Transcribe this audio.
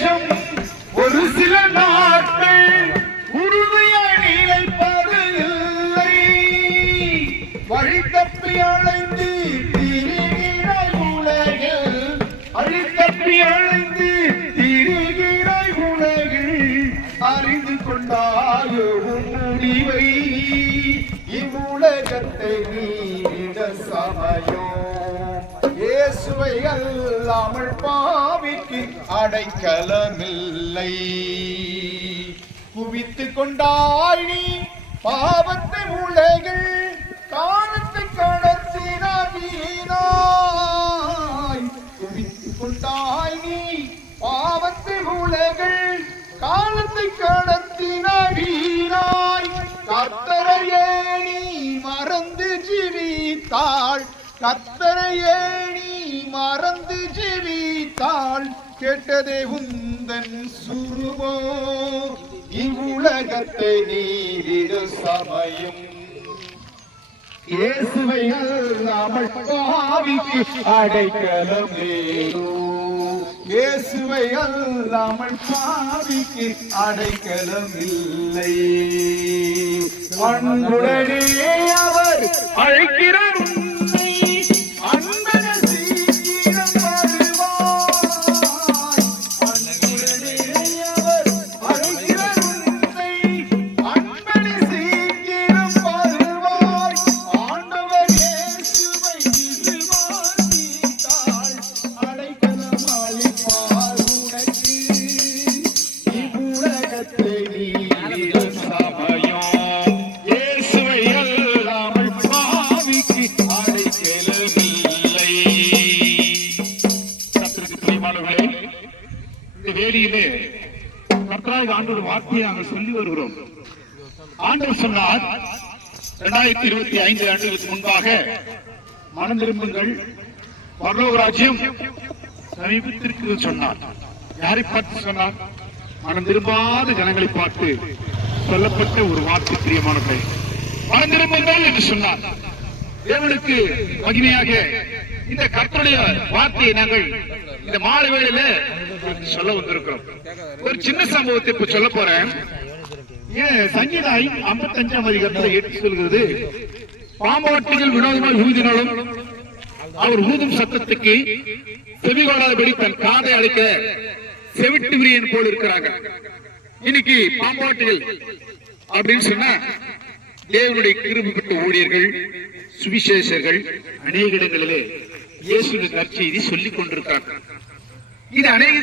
தேசம் ஒரு சில நாட்கள் உறுதியாய் நிலைப்பது இல்லை. வழி தப்பி அழைந்து திரிகிறாய் உலகில், வழி தப்பி அழைந்து திரிகிறாய் உலகில். அறிந்து கொண்டாயோ முடிவை, இவ்வுலகத்தை நீட சமயம். இயேசுவை அல்லாமல் பாவிக்கு அடைக்கலமில்லை. குவித்துக் கொண்டாய் நீ பாவத்தை உலகில், காலத்தை கடத்தினாய் வீணாய். குவித்துக் கொண்டாய் நீ பாவத்தை உலகில், காலத்தை கடத்தினாய் வீணாய். கர்த்தரையே நீ மறந்து ஜீவித்தாள், கர்த்தரையே நீ மறந்து ஜீவித்தாள். கேட்டதே உந்தன் சுருவோ, இவ்வுலகத்தை நீரிட சமயம். இயேசுவை அல்லாமல் பாவிக்கு அடைக்கலம் வேறு, இயேசுவை அல்லாமல் பாவிக்கு அடைக்கலம் இல்லை. அன்புடனே அவர் அழைக்கிறார் உன்னை, அன்பன சீக்கிரம் வருவாய். அன்புடனே அவர் அழைக்கிறார் உன்னை, அன்பன சீக்கிரம் வருவாய். ஆண்டவர் இயேசுவை விசுவாசித்தால் அடைக்கலம் அளிப்பார் உனக்கு. இவ்வுலகத்தை நீரிட சமயம். இயேசுவை அல்லாமல் பாவிக்கு அடைக்கலமில்லை. கர்த்தருக்கு பிரியமானவர்களே, இந்த வேளையிலே கர்த்தராகிய ஆண்டவருடைய வார்த்தையை நாங்கள் சொல்லி வருகிறோம். ஆண்டவர் சொன்னார், 2025 ஆண்டுகளுக்கு முன்பாக மனம் திரும்புங்கள், பரலோக ராஜ்யம் சமீபத்திற்கு சொன்னார். யாரை பார்த்து சொன்னார்? மனம் திரும்பாத ஜனங்களை பார்த்து சொல்லப்பட்ட ஒரு வார்த்தை. பிரியமானவர்களே, மனம் திரும்புங்கள் என்று சொன்னார். தேவனுக்கு மகிமையாக இந்த கர்த்தருடைய வார்த்தையை நாங்கள் இந்த மாலை வேளையில சொல்ல வந்திருக்கிறோம். ஒரு சின்ன சம்பவத்தை இப்ப சொல்ல போறேன். சங்கீதம் 55ஆம் அதிகாரத்தில் எடுத்து சொல்கிறது, பாம்பாட்டிகள் வினோதமாக ஊதினாலும் அவர் ஊதும் சத்தத்துக்கு செவிகொள்ளாதபடி தன் காதை அழைக்க செவிட்டு விரியன் போல் இருக்கிறாங்க. இன்னைக்கு பாம்பாட்டிகள் அப்படின்னு சொன்னா தேவனுடைய கிருபை பெற்ற ஊழியர்கள், சுவிசேஷர்கள் அநேக இடங்களிலே இயேசுவின் நற்செய்தி சொல்லிக் கொண்டிருக்கிறார்கள். இது அநேக